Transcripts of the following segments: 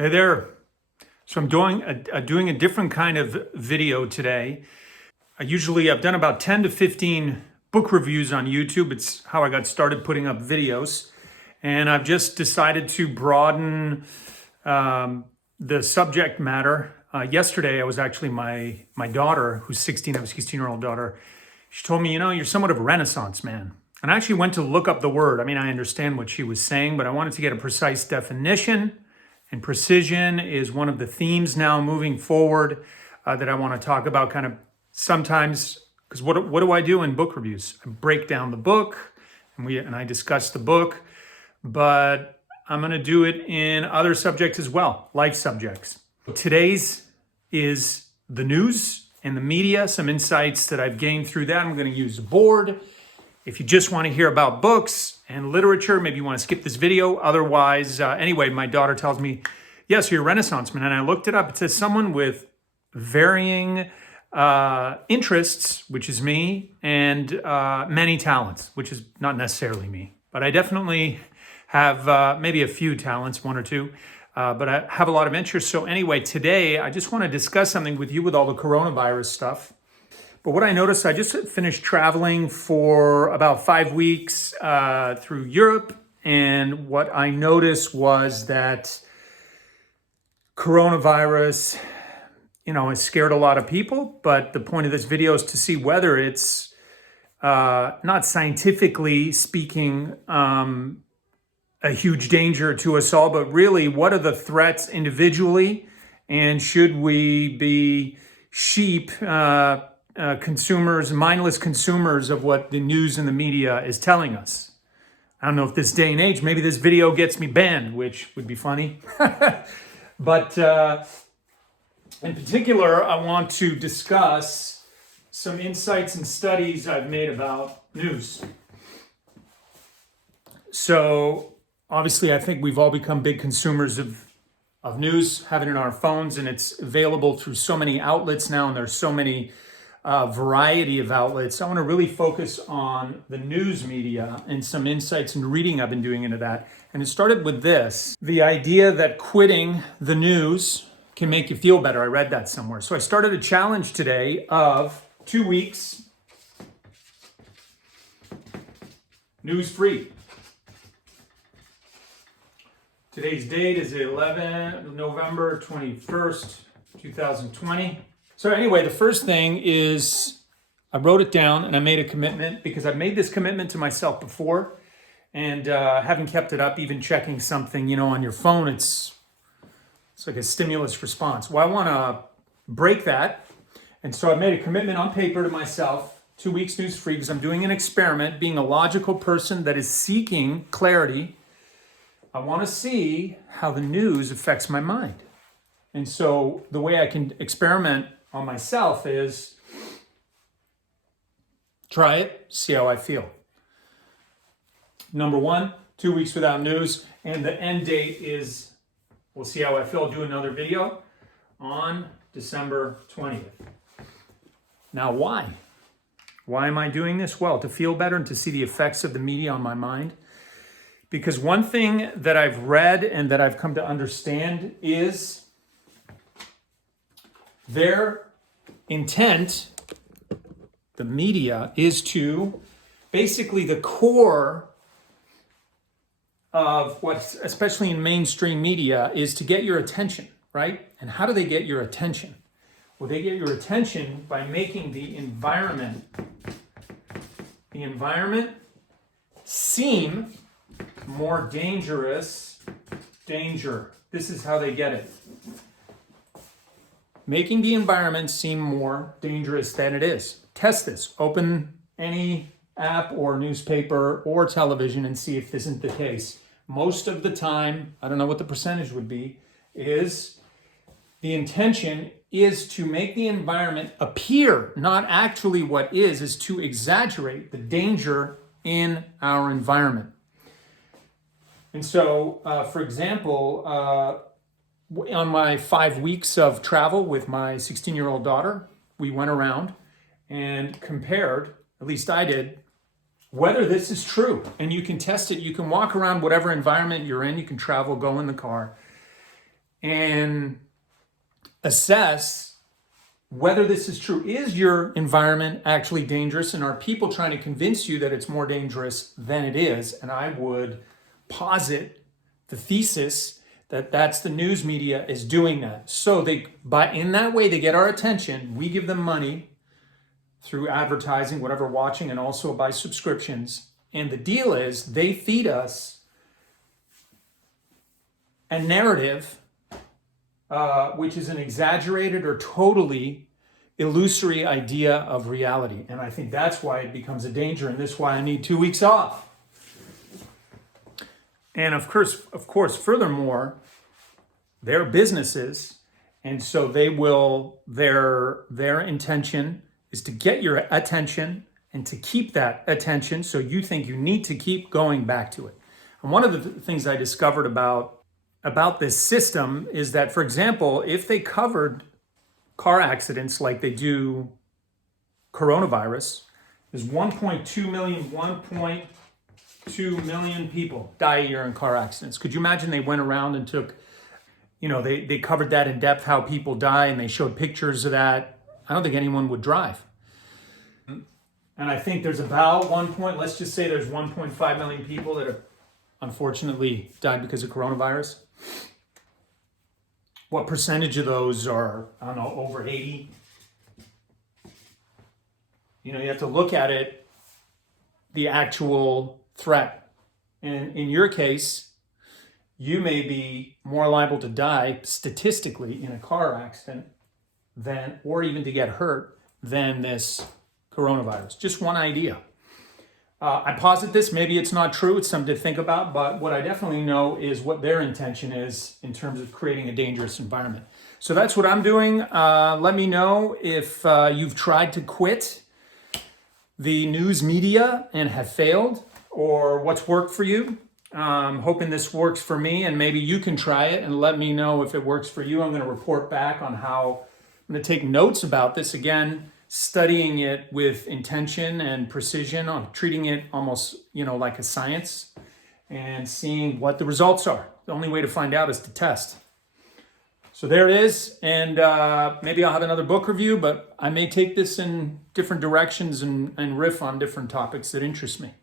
Hey there. So I'm doing a different kind of video today. I've done about 10 to 15 book reviews on YouTube. It's how I got started putting up videos. And I've just decided to broaden the subject matter. Yesterday, I was actually my daughter, who's 16, I have a 16-year-old daughter. She told me, you're somewhat of a Renaissance man. And I actually went to look up the word. I mean, I understand what she was saying, but I wanted to get a precise definition. And precision is one of the themes now moving forward that I want to talk about kind of sometimes, because what do I do in book reviews? I break down the book and I discuss the book, but I'm going to do it in other subjects as well, life subjects. Today's is the news and the media, some insights that I've gained through that. I'm going to use a board. If you just want to hear about books and literature, maybe you want to skip this video. Otherwise, anyway, my daughter tells me, yes, you're a Renaissance man. And I looked it up. It says someone with varying interests, which is me, and many talents, which is not necessarily me. But I definitely have maybe a few talents, one or two, but I have a lot of interests. So anyway, today I just want to discuss something with you with all the coronavirus stuff. But what I noticed, I just finished traveling for about 5 weeks through Europe. And what I noticed was that coronavirus, has scared a lot of people. But the point of this video is to see whether it's not scientifically speaking a huge danger to us all, but really what are the threats individually? And should we be sheep, consumers, mindless consumers of what the news and the media is telling us? I don't know if this day and age, maybe this video gets me banned, which would be funny. But in particular, I want to discuss some insights and studies I've made about news. So obviously, I think we've all become big consumers of news, have it in our phones, and it's available through so many outlets now, and there's so many variety of outlets. I want to really focus on the news media and some insights and reading I've been doing into that. And it started with this, the idea that quitting the news can make you feel better. I read that somewhere. So I started a challenge today of 2 weeks news free. Today's date is November 21st, 2020. So anyway, the first thing is I wrote it down and I made a commitment because I've made this commitment to myself before and haven't kept it up, even checking something, on your phone. It's like a stimulus response. Well, I want to break that. And so I made a commitment on paper to myself, 2 weeks news free, because I'm doing an experiment, being a logical person that is seeking clarity. I want to see how the news affects my mind. And so the way I can experiment on myself is try it, see how I feel. Number 1, 2 weeks without news, and the end date is, we'll see how I feel. I'll do another video on December 20th. Now, why? Why am I doing this? Well, to feel better and to see the effects of the media on my mind. Because one thing that I've read and that I've come to understand is their intent, the media, is to basically the core of what, especially in mainstream media, is to get your attention, right? And how do they get your attention? Well, they get your attention by making the environment seem more dangerous. This is how they get it. Making the environment seem more dangerous than it is. Test this. Open any app or newspaper or television and see if this isn't the case. Most of the time, I don't know what the percentage would be, is the intention is to make the environment appear, not actually what is to exaggerate the danger in our environment. And so, for example, on my 5 weeks of travel with my 16-year-old daughter, we went around and compared, at least I did, whether this is true. And you can test it. You can walk around whatever environment you're in. You can travel, go in the car. and assess whether this is true. Is your environment actually dangerous, and are people trying to convince you that it's more dangerous than it is? And I would posit the thesis that that's the news media is doing that. So in that way, they get our attention. We give them money through advertising, whatever, watching, and also by subscriptions. And the deal is they feed us a narrative which is an exaggerated or totally illusory idea of reality. And I think that's why it becomes a danger, and this is why I need 2 weeks off. And of course, furthermore, they're businesses, and so their intention is to get your attention and to keep that attention, so you think you need to keep going back to it. And one of the things I discovered about this system is that, for example, if they covered car accidents like they do coronavirus, there's 1.2 million people die a year in car accidents. Could you imagine they went around and took, they covered that in depth, how people die, and they showed pictures of that? I don't think anyone would drive. And I think there's about let's just say there's 1.5 million people that have unfortunately died because of coronavirus. What percentage of those are, I don't know, over 80? You have to look at it, the actual threat. And in your case, you may be more liable to die statistically in a car accident or even to get hurt than this coronavirus. Just one idea. I posit this, maybe it's not true, it's something to think about, but what I definitely know is what their intention is in terms of creating a dangerous environment. So that's what I'm doing. Let me know if you've tried to quit the news media and have failed, or what's worked for you. I'm hoping this works for me, and maybe you can try it and let me know if it works for you. I'm going to report back on how I'm going to take notes about this again, studying it with intention and precision, on treating it almost, like a science, and seeing what the results are. The only way to find out is to test. So there it is, and maybe I'll have another book review, but I may take this in different directions and riff on different topics that interest me.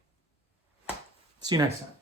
See you next time.